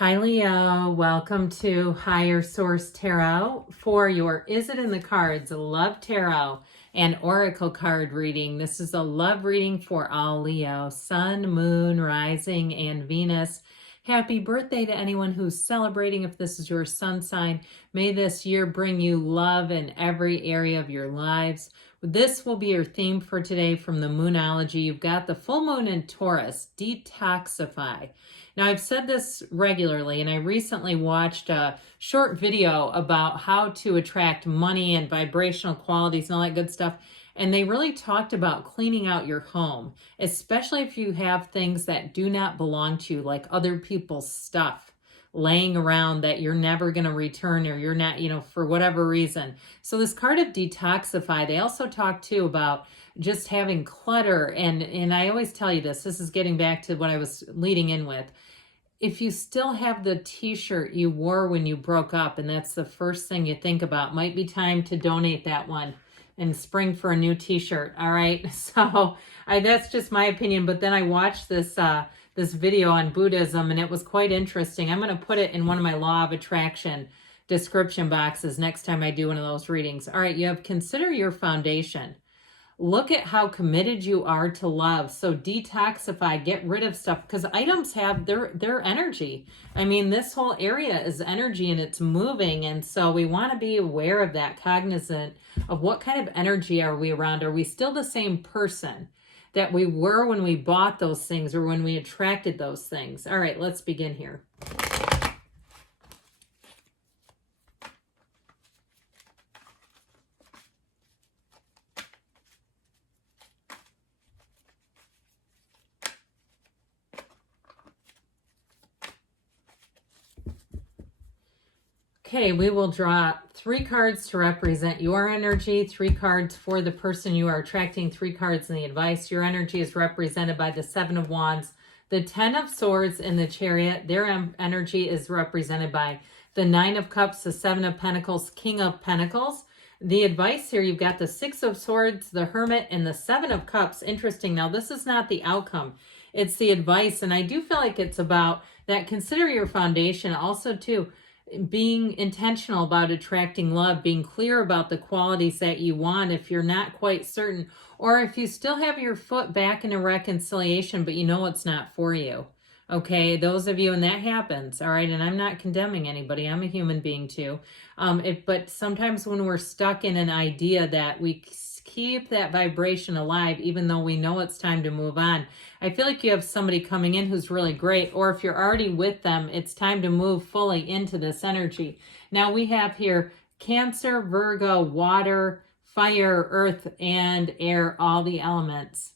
Hi, Leo. Welcome to Higher Source Tarot for your Is It in the Cards Love Tarot and Oracle card reading. This is a love reading for all Leo, Sun, Moon, Rising, and Venus. Happy birthday to anyone who's celebrating. If this is your sun sign, may this year bring you love in every area of your lives. This will be your theme for today from the Moonology. You've got the full moon in Taurus, detoxify. Now, I've said this regularly, and I recently watched a short video about how to attract money and vibrational qualities and all that good stuff. And they really talked about cleaning out your home, especially if you have things that do not belong to you, like other people's stuff laying around that you're never going to return, or you're not, for whatever reason. So this card of detoxify, they also talk too about just having clutter. And I always tell you this is getting back to what I was leading in with. If you still have the t-shirt you wore when you broke up, and that's the first thing you think about, might be time to donate that one in spring for a new t-shirt. All right. So that's just my opinion. But then I watched this video on Buddhism, and it was quite interesting. I'm going to put it in one of my law of attraction description boxes next time I do one of those readings. All right. You have consider your foundation. Look at how committed you are to love. So detoxify, get rid of stuff, because items have their energy. I mean, this whole area is energy and it's moving. And so we want to be aware of that, cognizant of what kind of energy are we around. Are we still the same person that we were when we bought those things or when we attracted those things? All right, let's begin here. Okay, we will draw 3 cards to represent your energy, 3 cards for the person you are attracting, 3 cards in the advice. Your energy is represented by the 7 of Wands, the 10 of Swords, and the Chariot. Their energy is represented by the 9 of Cups, the 7 of Pentacles, King of Pentacles. The advice here, you've got the 6 of Swords, the Hermit, and the 7 of Cups. Interesting. Now, this is not the outcome. It's the advice, and I do feel like it's about that. Consider your foundation. Also, too, being intentional about attracting love, being clear about the qualities that you want if you're not quite certain, or if you still have your foot back in a reconciliation, but you know it's not for you. Okay, those of you, and that happens, all right, and I'm not condemning anybody. I'm a human being too. But sometimes when we're stuck in an idea that we keep that vibration alive, even though we know it's time to move on. I feel like you have somebody coming in who's really great, or if you're already with them, it's time to move fully into this energy. Now we have here Cancer, Virgo, water, fire, earth, and air, all the elements.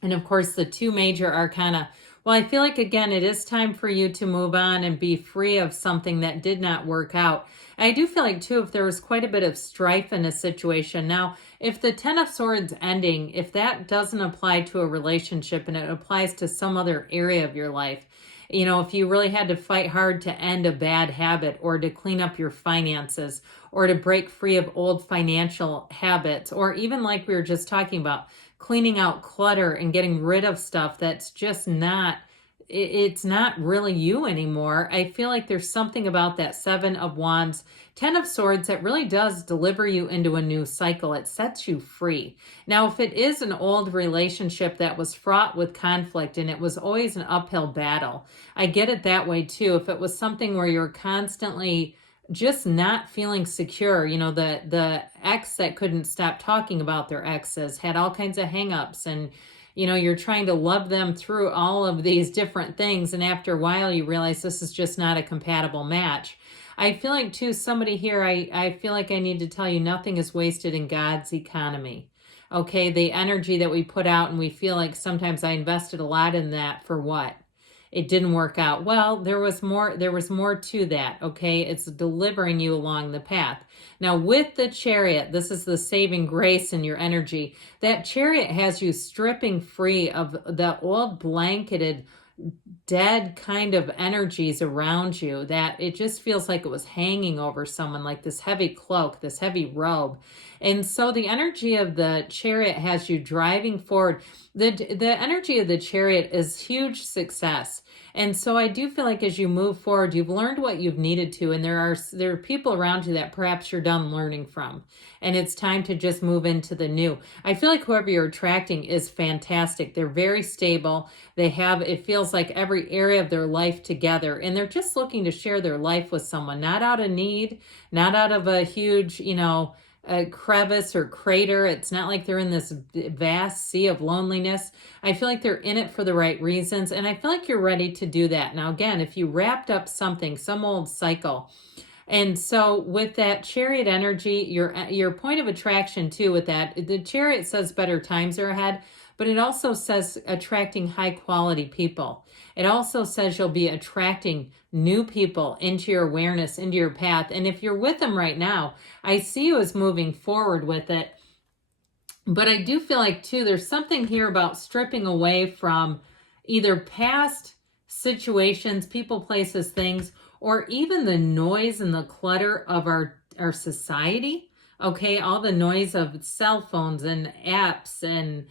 And of course, the 2 major arcana. Well, I feel like, again, it is time for you to move on and be free of something that did not work out. I do feel like, too, if there was quite a bit of strife in a situation. Now, if the 10 of Swords ending, if that doesn't apply to a relationship and it applies to some other area of your life, if you really had to fight hard to end a bad habit, or to clean up your finances, or to break free of old financial habits, or even like we were just talking about, cleaning out clutter and getting rid of stuff that's just not, it's not really you anymore. I feel like there's something about that 7 of Wands, 10 of Swords that really does deliver you into a new cycle. It sets you free. Now, if it is an old relationship that was fraught with conflict and it was always an uphill battle, I get it that way too. If it was something where you're constantly just not feeling secure, the ex that couldn't stop talking about their exes, had all kinds of hangups, and you're trying to love them through all of these different things, and after a while you realize this is just not a compatible match. I feel like, too, somebody here, I feel like I need to tell you, nothing is wasted in God's economy. Okay, the energy that we put out, and we feel like sometimes I invested a lot in that for what? It didn't work out. Well, there was more to that, okay? It's delivering you along the path. Now, with the Chariot, this is the saving grace in your energy. That Chariot has you stripping free of the old blanketed, dead kind of energies around you, that it just feels like it was hanging over someone, like this heavy cloak, this heavy robe. And so the energy of the Chariot has you driving forward. The energy of the Chariot is huge success. And so I do feel like as you move forward, you've learned what you've needed to, and there are people around you that perhaps you're done learning from, and it's time to just move into the new. I feel like whoever you're attracting is fantastic. They're very stable. They have, it feels like, every area of their life together, and they're just looking to share their life with someone, not out of need, not out of a huge, a crevice or crater. It's not like they're in this vast sea of loneliness. I feel like they're in it for the right reasons, and I feel like you're ready to do that. Now, again, if you wrapped up something, some old cycle, and so with that Chariot energy, your point of attraction too with that, the Chariot says better times are ahead, but it also says attracting high quality people. It also says you'll be attracting new people into your awareness, into your path. And if you're with them right now, I see you as moving forward with it. But I do feel like too, there's something here about stripping away from either past situations, people, places, things, or even the noise and the clutter of our society. Okay, all the noise of cell phones and apps and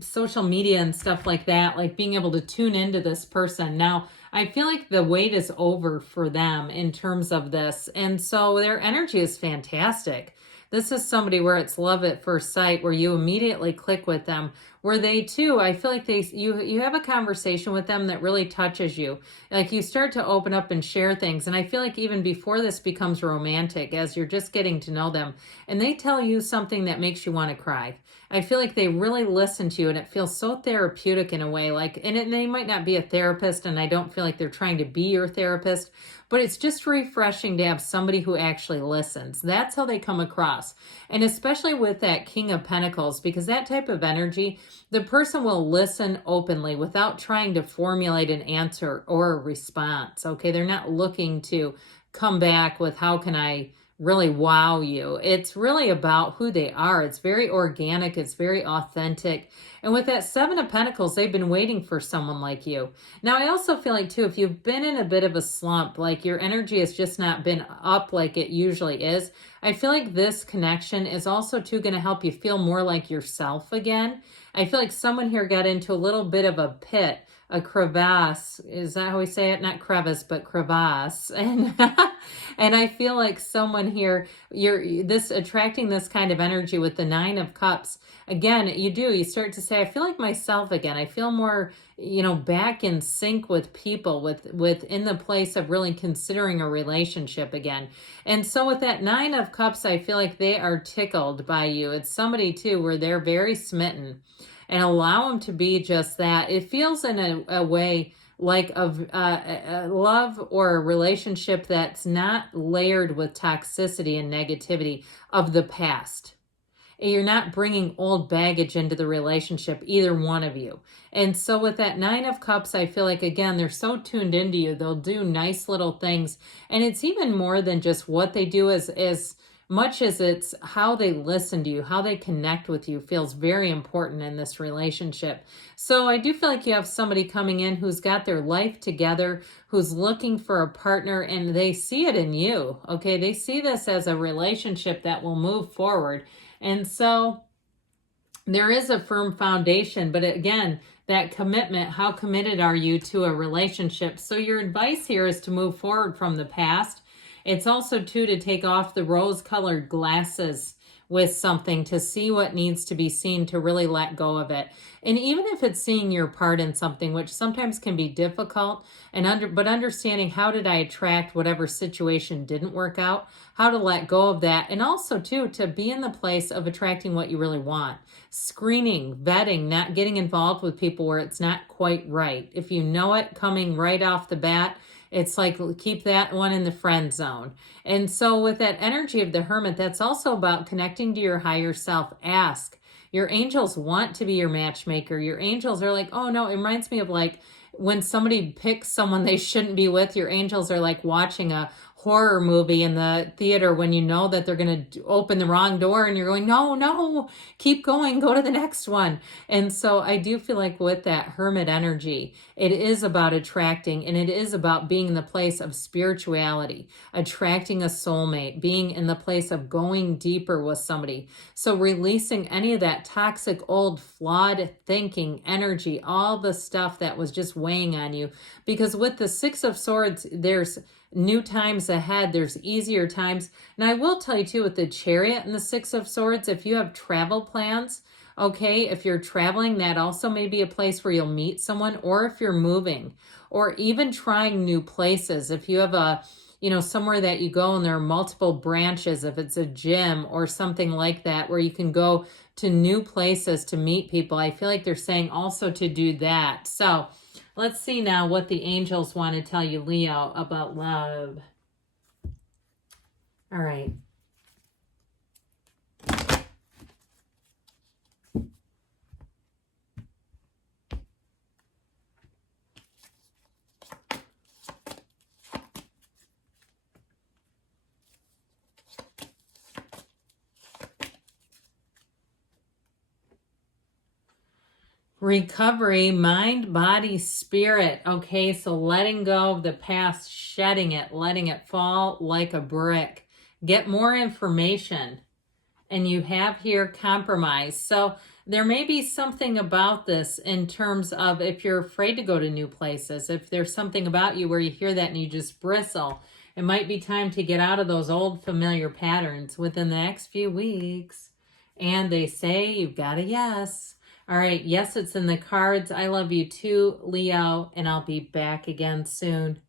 social media and stuff like that, like being able to tune into this person. Now, I feel like the wait is over for them in terms of this. And so their energy is fantastic. This is somebody where it's love at first sight, where you immediately click with them, where they too, I feel like you have a conversation with them that really touches you. Like you start to open up and share things. And I feel like even before this becomes romantic, as you're just getting to know them, and they tell you something that makes you want to cry. I feel like they really listen to you, and it feels so therapeutic in a way. Like, and they might not be a therapist, and I don't feel like they're trying to be your therapist, but it's just refreshing to have somebody who actually listens. That's how they come across. And especially with that King of Pentacles, because that type of energy, the person will listen openly without trying to formulate an answer or a response. Okay, they're not looking to come back with how can I really wow you. It's really about who they are. It's very organic. It's very authentic. And with that Seven of Pentacles, they've been waiting for someone like you. Now, I also feel like too, if you've been in a bit of a slump, like your energy has just not been up like it usually is, I feel like this connection is also too going to help you feel more like yourself again. I feel like someone here got into a little bit of a pit, a crevasse. Is that how we say it? Not crevice, but crevasse. And and I feel like someone here, you're this attracting this kind of energy with the Nine of Cups. Again, you start to say, I feel like myself again. I feel more, back in sync with people, with in the place of really considering a relationship again. And so with that Nine of Cups, I feel like they are tickled by you. It's somebody too where they're very smitten, and allow them to be just that. It feels in a way like a love or a relationship that's not layered with toxicity and negativity of the past. You're not bringing old baggage into the relationship, either one of you. And so with that Nine of Cups, I feel like, again, they're so tuned into you. They'll do nice little things. And it's even more than just what they do, as much as it's how they listen to you, how they connect with you feels very important in this relationship. So I do feel like you have somebody coming in who's got their life together, who's looking for a partner, and they see it in you. Okay, they see this as a relationship that will move forward. And so there is a firm foundation, but again, that commitment, how committed are you to a relationship? So your advice here is to move forward from the past. It's also too to take off the rose-colored glasses with something, to see what needs to be seen, to really let go of it. And even if it's seeing your part in something, which sometimes can be difficult, but understanding how did I attract whatever situation didn't work out, how to let go of that, and also too to be in the place of attracting what you really want. Screening, vetting, not getting involved with people where it's not quite right. If you know it coming right off the bat, it's like, keep that one in the friend zone. And so with that energy of the Hermit, that's also about connecting to your higher self. Ask. Your angels want to be your matchmaker. Your angels are like, oh no, it reminds me of like when somebody picks someone they shouldn't be with. Your angels are like watching a horror movie in the theater when you know that they're going to open the wrong door and you're going, no, no, keep going, go to the next one. And so I do feel like with that hermit energy, it is about attracting, and it is about being in the place of spirituality, attracting a soulmate, being in the place of going deeper with somebody. So releasing any of that toxic, old, flawed thinking, energy, all the stuff that was just weighing on you. Because with the Six of Swords, there's new times ahead. There's easier times. And I will tell you too, with the Chariot and the Six of Swords, if you have travel plans, okay, if you're traveling, that also may be a place where you'll meet someone, or if you're moving, or even trying new places. If you have a, somewhere that you go and there are multiple branches, if it's a gym or something like that, where you can go to new places to meet people, I feel like they're saying also to do that. So let's see now what the angels want to tell you, Leo, about love. All right. Recovery, mind, body, spirit. Okay, so letting go of the past, shedding it, letting it fall like a brick. Get more information. And you have here compromise. So there may be something about this in terms of if you're afraid to go to new places, if there's something about you where you hear that and you just bristle, it might be time to get out of those old familiar patterns within the next few weeks. And they say you've got a yes. All right, yes, it's in the cards. I love you too, Leo, and I'll be back again soon.